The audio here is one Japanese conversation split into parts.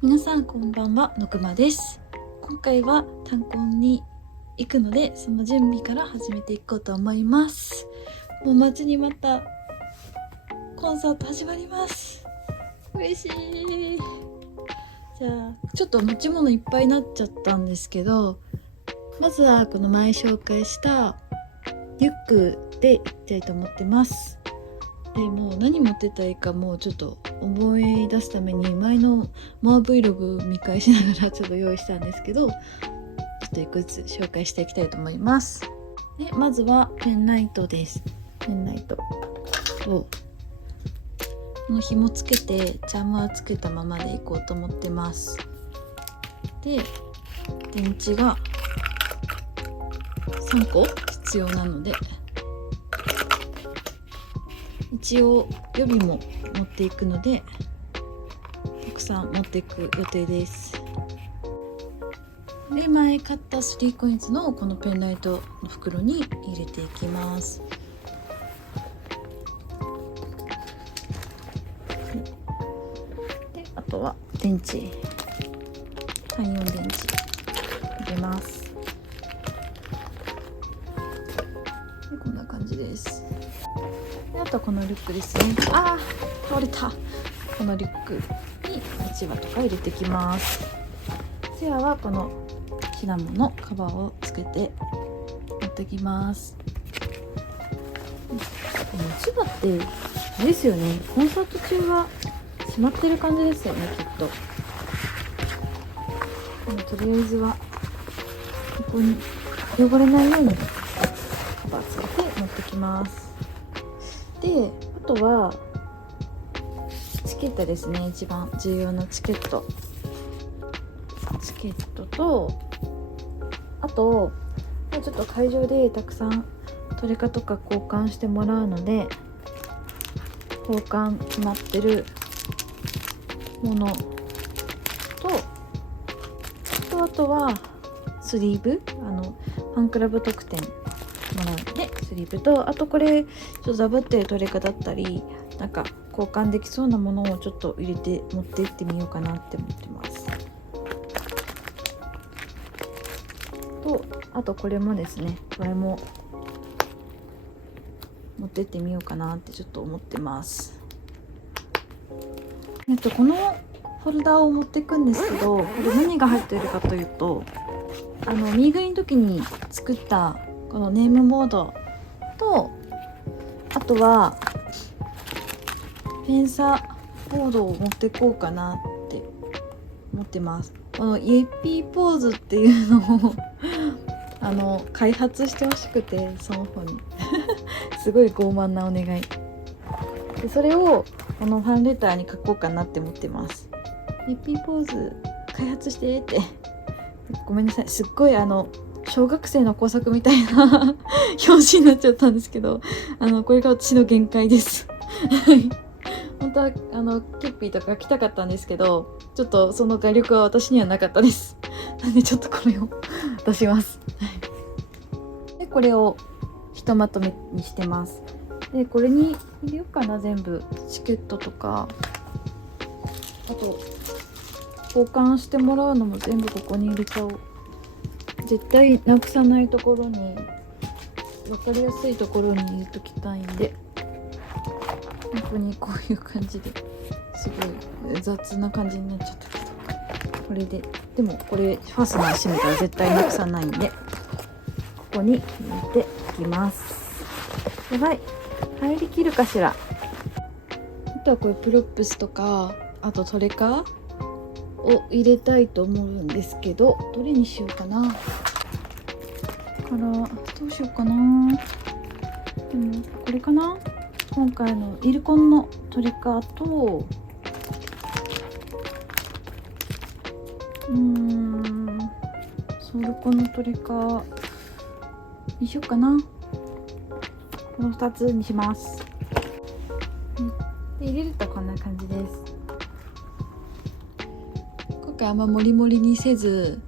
皆さんこんばんは、のくまです。今回は単コンに行くので、その準備から始めていこうと思います。もう待ちに待ったコンサート始まります。嬉しい。じゃあちょっと持ち物いっぱいになっちゃったんですけど、まずはこの前紹介したリュックで行きたいと思ってます。でもう何持ってたらいいかもうちょっと思い出すために前のマー Vlog 見返しながらちょっと用意したんですけど、ちょっといくつ紹介していきたいと思います。でまずはペンライトです。ペンライトをこの紐つけてチャームはつけたままでいこうと思ってます。で電池が3個必要なので、一応予備も持っていくのでたくさん持っていく予定です。で前買った 3COINS のこのペンライトの袋に入れていきます。であとは電池、単4電池入れます。でこんな感じです。であとこのリュックですね。倒れた。このリュックにうちわとか入れてきます。うちわはこのシナモンのカバーをつけて持ってきます。うちわってあれですよね、コンサート中は閉まってる感じですよね、きっと。とりあえずはここに汚れないようにカバーつけて持ってきます。であとはチケットですね。一番重要なチケットと、あとちょっと会場でたくさんトレカとか交換してもらうので、交換決まってるものと、あとはスリーブ、ファンクラブ特典もらうのでスリーブと、あとこれちょっとダブってるトレカだったりなんか交換できそうなものをちょっと入れて持って行ってみようかなって思ってます。とあとこれもですね、これも持ってってみようかなってちょっと思ってます。このフォルダーを持っていくんですけど、これ何が入っているかというと、ミーグリの時に作ったこのネームボードと、あとはペンサボードを持っていこうかなって思ってます。このイエピーポーズっていうのを開発してほしくて、その方にすごい傲慢なお願いで、それをこのファンレターに書こうかなって思ってます。イエピーポーズ開発してってごめんなさい、すっごい小学生の工作みたいな表紙になっちゃったんですけど、これが私の限界です本当はキュッピーとか来たかったんですけど、ちょっとその画力は私にはなかったですなんでちょっとこれを出しますでこれをひとまとめにしてます。でこれに入れようかな、全部チケットとか、あと交換してもらうのも全部ここに入れちゃおう。絶対なくさないところに、分かりやすいところに入れときたいんで、本当にこういう感じですごい雑な感じになっちゃったけど、これでもこれファスナー閉めたら絶対なくさないんで、ここに入れていきます。やばい、入りきるかしら。あとはこれプロップスとか、あとトレカを入れたいと思うんですけど、どれにしようかな。どうしようかな。でもこれかな。今回のイルコンのトレカとソルコのトレカにしようかな。この2つにします。で入れるとこんな感じです。今回あんまモリモリにせず、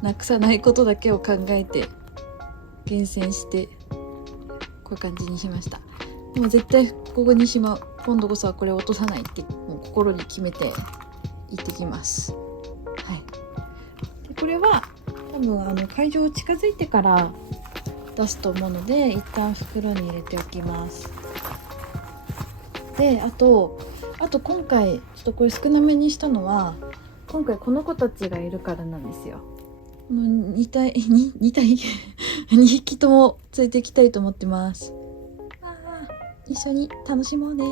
なくさないことだけを考えて厳選してこういう感じにしました。でも絶対ここにしまう。今度こそはこれを落とさないってもう心に決めて行ってきます。はい。でこれは多分会場近づいてから出すと思うので、一旦袋に入れておきます。であと今回ちょっとこれ少なめにしたのは、今回この子たちがいるからなんですよ。2体2匹とも連れていきたいと思ってます。一緒に楽しもうね。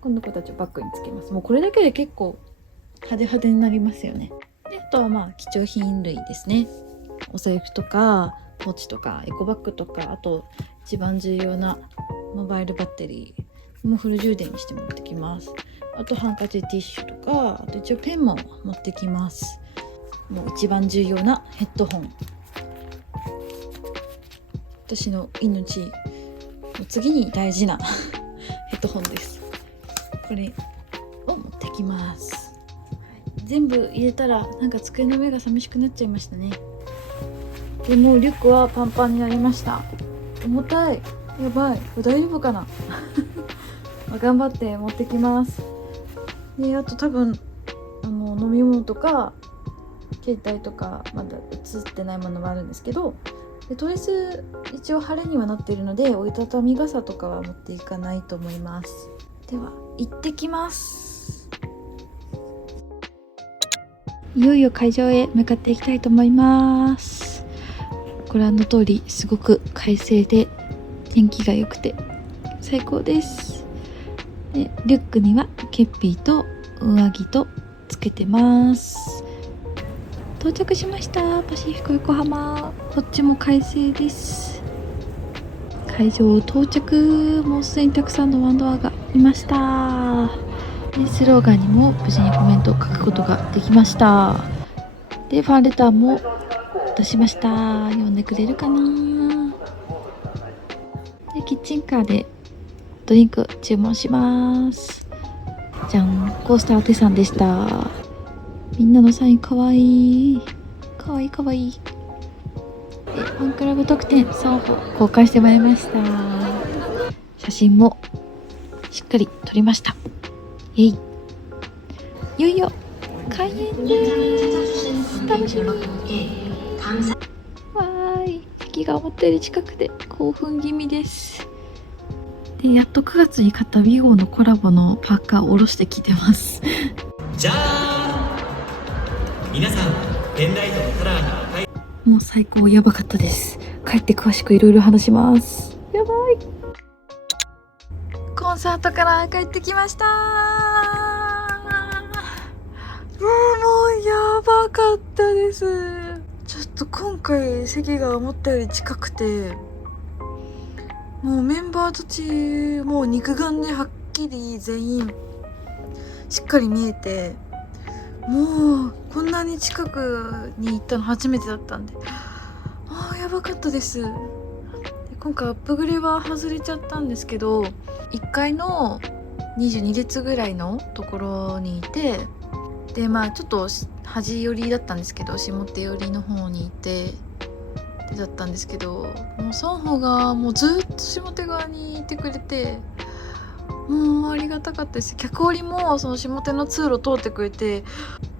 この子たちをバッグにつけます。もうこれだけで結構派手派手になりますよね。であとは貴重品類ですね。お財布とかポーチとかエコバッグとか、あと一番重要なモバイルバッテリーもフル充電にして持ってきます。あとハンカチ、ティッシュとか、あと一応ペンも持ってきます。もう一番重要なヘッドホン、私の命の次に大事なヘッドホンです。これを持ってきます。全部入れたらなんか机の上が寂しくなっちゃいましたね。でもリュックはパンパンになりました。重たい、やばい、これ大丈夫かな頑張って持ってきます。であと多分飲み物とか携帯とかまだ映ってないものもあるんですけど、でとりあえず一応晴れにはなっているので折りたたみ傘とかは持っていかないと思います。では行ってきます。いよいよ会場へ向かっていきたいと思います。ご覧の通りすごく快晴で天気が良くて最高です。でリュックにはケッピーと上着とつけてます。到着しました。パシフィコ横浜、こっちも快晴です。会場到着、もうすでにたくさんのワンドアがいました。でスローガンにも無事にコメントを書くことができました。でファンレターも出しました。読んでくれるかな。でキッチンカーでドリンク注文します。じゃん、コースターお手さんでした。みんなのサインかわいい、かわいいかわいい。でファンクラブ特典3本公開してもらいました。写真もしっかり撮りました。いよいよ開演です。楽しみ。わーい、席が思ったより近くて興奮気味です。でやっと9月に買ったWIGOのコラボのパーカーを下ろしてきてます。じゃーん、皆さん、ペンライトのカラーが赤い。もう最高、やばかったです。帰って詳しくいろいろ話します。やばい。コンサートから帰ってきました。もうやばかったです。ちょっと今回席が思ったより近くて、もうメンバーたちもう肉眼ではっきり全員しっかり見えて、もうこんなに近くに行ったの初めてだったんで、やばかったです。で今回アップグレは外れちゃったんですけど、1階の22列ぐらいのところにいて、でちょっと端寄りだったんですけど、下手寄りの方にいてだったんですけど、もう双方がもうずっと下手側にいてくれて、もうありがたかったです。客降りもその下手の通路通ってくれて、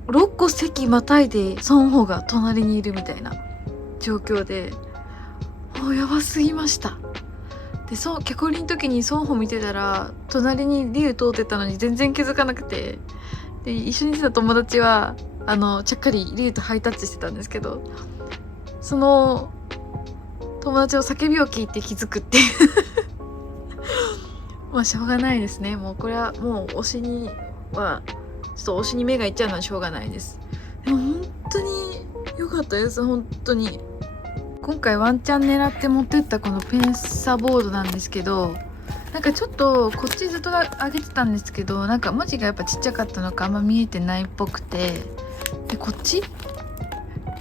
6個席またいで双方が隣にいるみたいな状況で、もうやばすぎました。で客降りの時に双方見てたら隣にリュウ通ってたのに全然気づかなくて、で一緒にいてた友達はちゃっかりリュウとハイタッチしてたんですけど、その友達の叫びを聞いて気づくっていうしょうがないですね。もうこれはもう推しにはちょっと推しに目がいっちゃうのはしょうがないです。でも本当に良かったです。本当に今回ワンチャン狙って持ってったこのペンサボードなんですけど、なんかちょっとこっちずっと上げてたんですけど、なんか文字がやっぱちっちゃかったのかあんま見えてないっぽくて、でこっち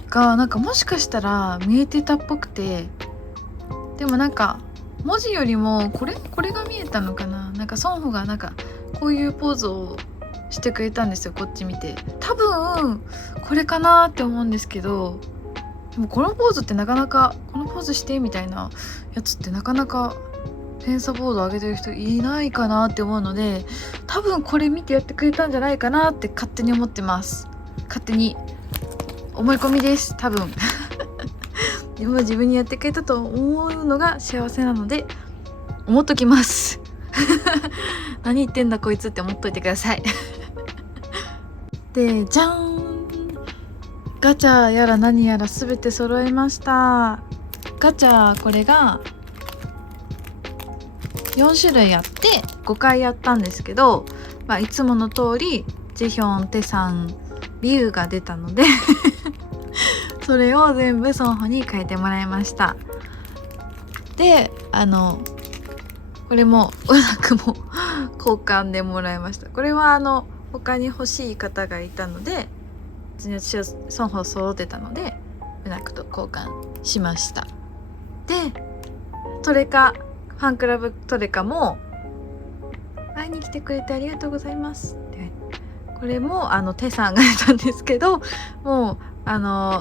がなんかもしかしたら見えてたっぽくて、でもなんか文字よりもこれが見えたのかな。なんかソンホがなんかこういうポーズをしてくれたんですよ。こっち見て多分これかなって思うんですけど、でもこのポーズってなかなか、このポーズしてみたいなやつってなかなか偏差ボード上げてる人いないかなって思うので、多分これ見てやってくれたんじゃないかなって勝手に思ってます。勝手に思い込みです、多分でも自分にやってくれたと思うのが幸せなので思っときます何言ってんだこいつって思っといてくださいで、じゃん、ガチャやら何やら全て揃えました。ガチャ、これが4種類あって5回やったんですけど、いつもの通りジェヒョン、テさん、リュウが出たのでそれを全部ソンホに変えてもらいました。で、これもうなくも交換でもらいました。これは他に欲しい方がいたので、私はソンホ揃ってたのでうなくと交換しました。で、トレカ、ファンクラブトレカも会いに来てくれてありがとうございますって。これもテさんが出たんですけど、もう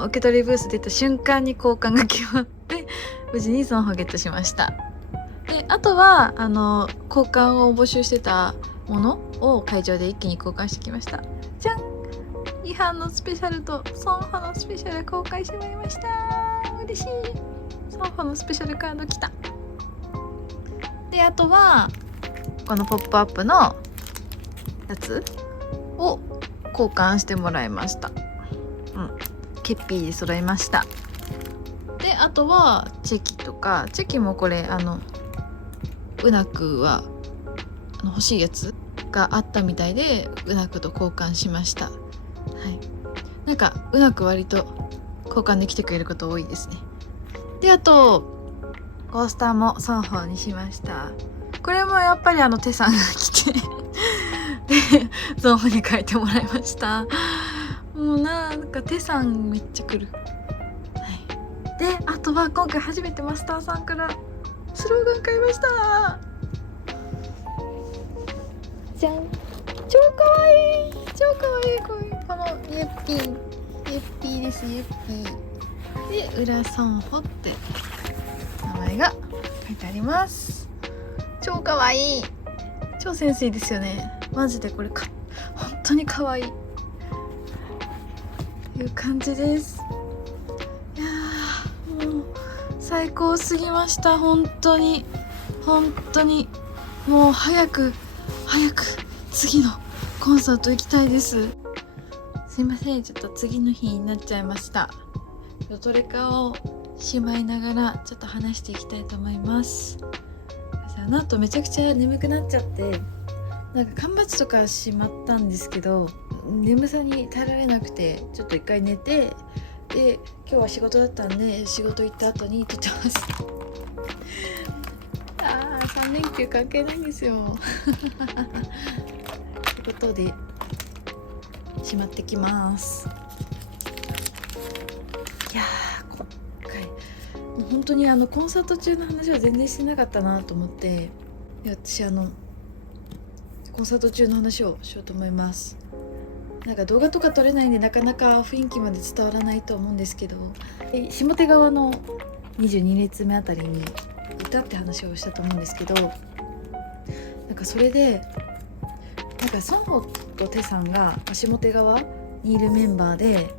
受け取りブース出た瞬間に交換が決まって無事にソンホゲットしました。で、あとは交換を募集してたものを会場で一気に交換してきました。じゃん、違反のスペシャルとソンホのスペシャル公開してまいりました。嬉しい。ソンホのスペシャルカード来た。で、あとはこのポップアップのやつを交換してもらいました。ケッピーで揃いました。で、あとはチェキとか、チェキもこれうなくは欲しいやつがあったみたいでうなくと交換しました。はい、なんかうなく割と交換できてくれること多いですね。で、あとコースターもソンホにしました。これもやっぱりテさんが来てでソンホに書いてもらいました。もうなんかテさんめっちゃ来る。はい、で、あとは今回初めてマスターさんからスローガン買いました。じゃん、超かわいい、超かわいい。このユッピーです。ユッピーで裏ソンホって名前が書いてあります。超かわいい、超センスいいですよね。マジでこれ本当にかわいいという感じです。いやー、もう最高すぎました。本当にもう早く次のコンサート行きたいです。すいません、ちょっと次の日になっちゃいました。トレカをしまいながらちょっと話していきたいと思います。あの後めちゃくちゃ眠くなっちゃって、なんか缶バッジとかしまったんですけど、眠さに耐えられなくてちょっと一回寝て、で今日は仕事だったんで仕事行った後に撮ってます。3連休関係ないんですよということでしまってきます。いやー、今回もう本当にコンサート中の話は全然してなかったなと思って、私コンサート中の話をしようと思います。なんか動画とか撮れないんでなかなか雰囲気まで伝わらないと思うんですけど、下手側の22列目あたりにいたって話をしたと思うんですけど、なんかそれでなんかソンホとテさんが下手側にいるメンバーで、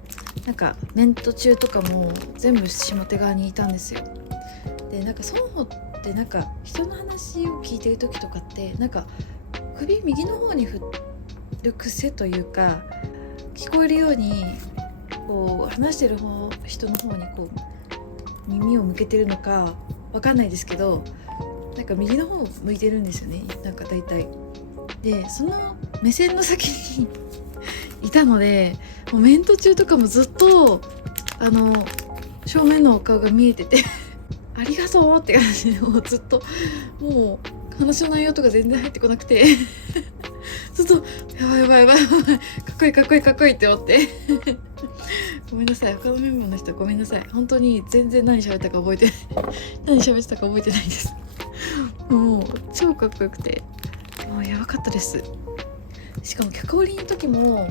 なんかメント中とかも全部下手側にいたんですよ。で、なんかソンホってなんか人の話を聞いてる時とかってなんか首右の方に振る癖というか、聞こえるようにこう話してる人の方にこう耳を向けてるのかわかんないですけど、なんか右の方向いてるんですよね、なんか大体。で、その目線の先にいたので、もうメント中とかもずっと正面のお顔が見えててありがとうって感じで、もうずっともう話の内容とか全然入ってこなくてずっとやばいかっこいいって思ってごめんなさい、他のメンバーの人はごめんなさい。本当に全然何喋ったか覚えてない何喋ってたか覚えてないですもう超かっこよくて、もうやばかったです。しかも客降りの時も、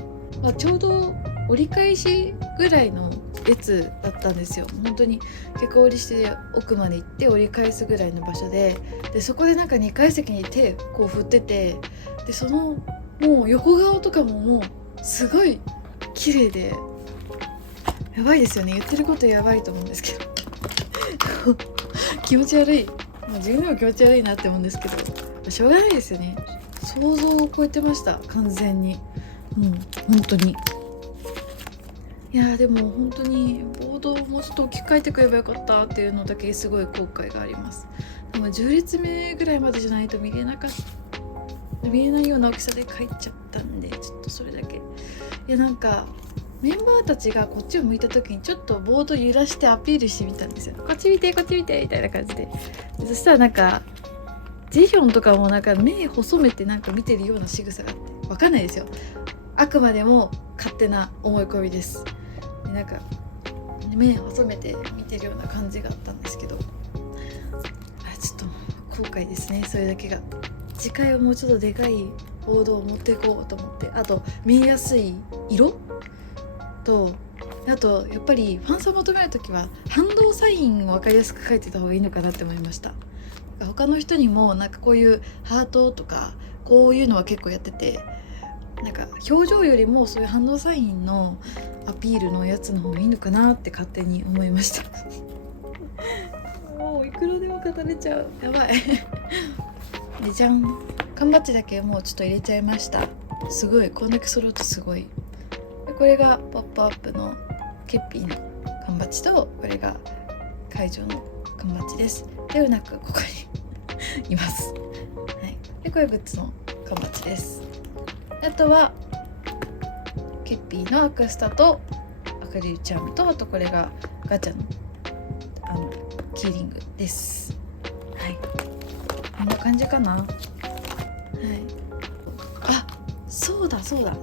ちょうど折り返しぐらいのやつだったんですよ。本当に結構降りして奥まで行って折り返すぐらいの場所で、そこでなんか2階席に手こう振ってて、でそのもう横顔とかももうすごい綺麗でやばいですよね。言ってることやばいと思うんですけど気持ち悪い、自分でも気持ち悪いなって思うんですけど、しょうがないですよね。想像を超えてました、完全に。本当に。いやでも本当にボードをもうちょっと置き換えてくればよかったっていうのだけすごい後悔があります。でも10列目ぐらいまでじゃないと見れないような大きさで書いちゃったんで、ちょっとそれだけ。いやなんかメンバーたちがこっちを向いた時にちょっとボード揺らしてアピールしてみたんですよ。こっち見てこっち見てみたいな感じで。そしたらなんかジェヒョンとかもなんか目細めてなんか見てるような仕草があって、わかんないですよ、あくまでも勝手な思い込みです。でなんか目細めて見てるような感じがあったんですけど、ちょっと後悔ですね、それだけが。次回はもうちょっとでかいボードを持っていこうと思って、あと見えやすい色と、あとやっぱりファンサ求めるときは反動サインを分かりやすく書いてた方がいいのかなって思いました。他の人にもなんかこういうハートとかこういうのは結構やってて、なんか表情よりもそういう反応サインのアピールのやつの方がいいのかなって勝手に思いましたもういくらでも語れちゃう、やばいでじゃん、缶バッジだけもうちょっと入れちゃいました。すごいこんだけ揃うとすごい。でこれがポップアップのケッピーの缶バッジと、これが会場の缶バッジです。でうなくここにいます、はい、でこれグッズの缶バッジです。あとはケッピーのアクスタとアクリルチャームと、あとこれがガチャのキーリングです。はい、こんな感じかな。はい、あ、そうだその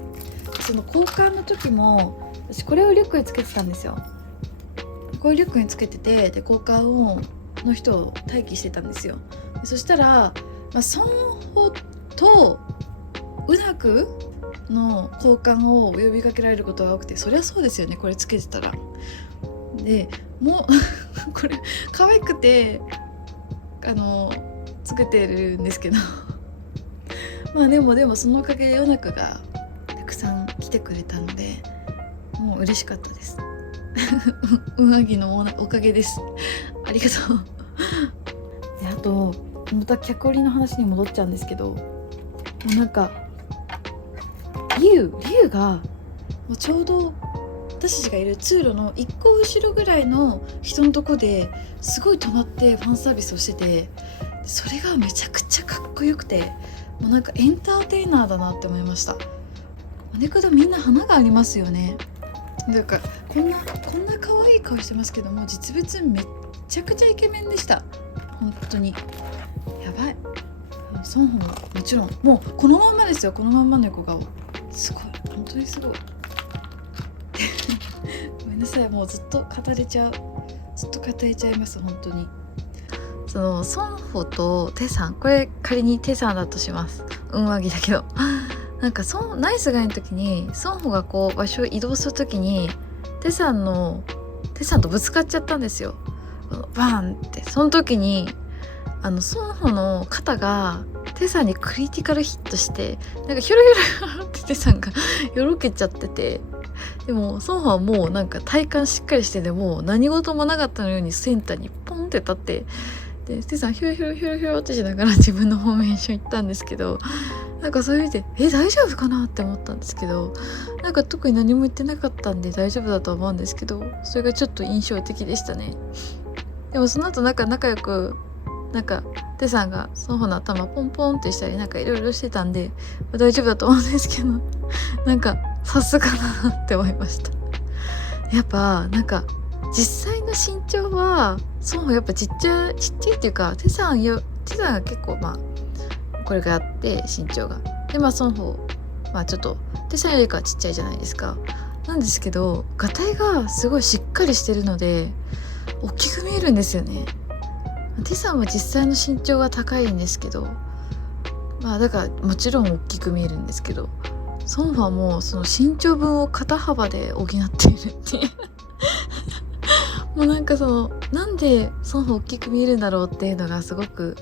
交換の時も私これをリュックにつけてたんですよ。これリュックにつけてて、で交換の人を待機してたんですよ。でそしたら、ソンホとウナクの交換を呼びかけられることが多くて、そりゃそうですよね、これつけてたら。でもうこれ可愛くてつけてるんですけどでもそのおかげでウナクがたくさん来てくれたので、もう嬉しかったですうなぎのおかげです、ありがとうであとまた客降りの話に戻っちゃうんですけど、なんかリュウがもうちょうど私たちがいる通路の1個後ろぐらいの人のとこですごい止まってファンサービスをしてて、それがめちゃくちゃかっこよくて、もうなんかエンターテイナーだなって思いました。おねくだみんな花がありますよね。なんかこんな可愛い顔してますけども、実物めっちゃくちゃイケメンでした。本当にやばい。ソンホももちろんもうこのまんまですよ、このまんまの横顔、すごい、本当にすごいごめんなさい、もうずっと語れちゃいます本当に。そのソンホとテさん、これ仮にテさんだとします、上着だけどなんかナイスガイの時にソンホがこう場所を移動する時にテさんとぶつかっちゃったんですよ、バーンって。その時にソンホの肩がテさんにクリティカルヒットして、なんかヒョロヒョロってテさんがよろけちゃってて、でもソンホはもうなんか体幹しっかりしてて、もう何事もなかったのようにセンターにポンって立って、でテさんヒョロヒョロヒョロヒョロってしながら自分のフォーメーション行ったんですけど、なんかそれ見て大丈夫かなって思ったんですけど、なんか特に何も言ってなかったんで大丈夫だと思うんですけど、それがちょっと印象的でしたね。でもその後仲良くテさんがソンホの頭ポンポンってしたりなんかいろいろしてたんで大丈夫だと思うんですけど、なんかさすがだなって思いました。やっぱなんか実際の身長はソンホやっぱちっちゃいっていうか、テさんが結構これがあって身長がで、ソンホちょっとテさんよりかはちっちゃいじゃないですか。なんですけどガタイがすごいしっかりしてるので大きく見えるんですよね。テさんは実際の身長が高いんですけど、だからもちろん大きく見えるんですけど、ソンファもその身長分を肩幅で補っているっていうもうなんかなんでソンフ大きく見えるんだろうっていうのがすごく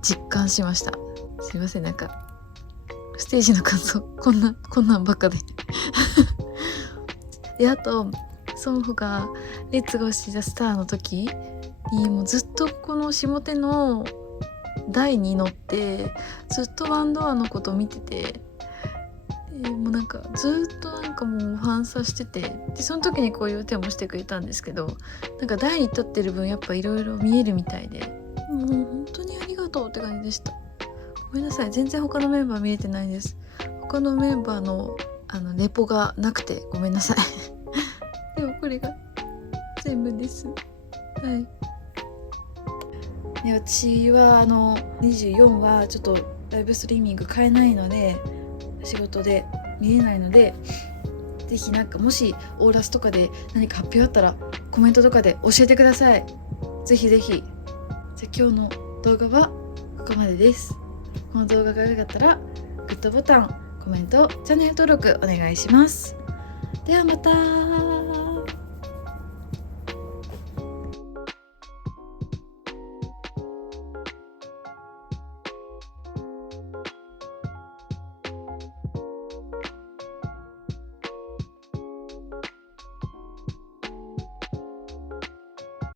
実感しました。すいません、なんかステージの感想こんなんばっかでで、あとソンフがレッツゴーシーザスターの時にもうずっとこの下手の台に乗ってずっとワンドアのことを見てて、でもうなんかずっとなんかもうファンサしてて、でその時にこういう手もしてくれたんですけど、なんか台に立ってる分やっぱいろいろ見えるみたいで、もう本当にありがとうって感じでした。ごめんなさい、全然他のメンバー見えてないです。他のメンバーのレポがなくてごめんなさいでもこれが全部です。はい。で、私は24はちょっとライブストリーミング買えないので、仕事で見れないので、ぜひなんかもしオーラスとかで何か発表あったらコメントとかで教えてください。ぜひぜひ。じゃあ今日の動画はここまでです。この動画が良かったらグッドボタン、コメント、チャンネル登録お願いします。ではまた。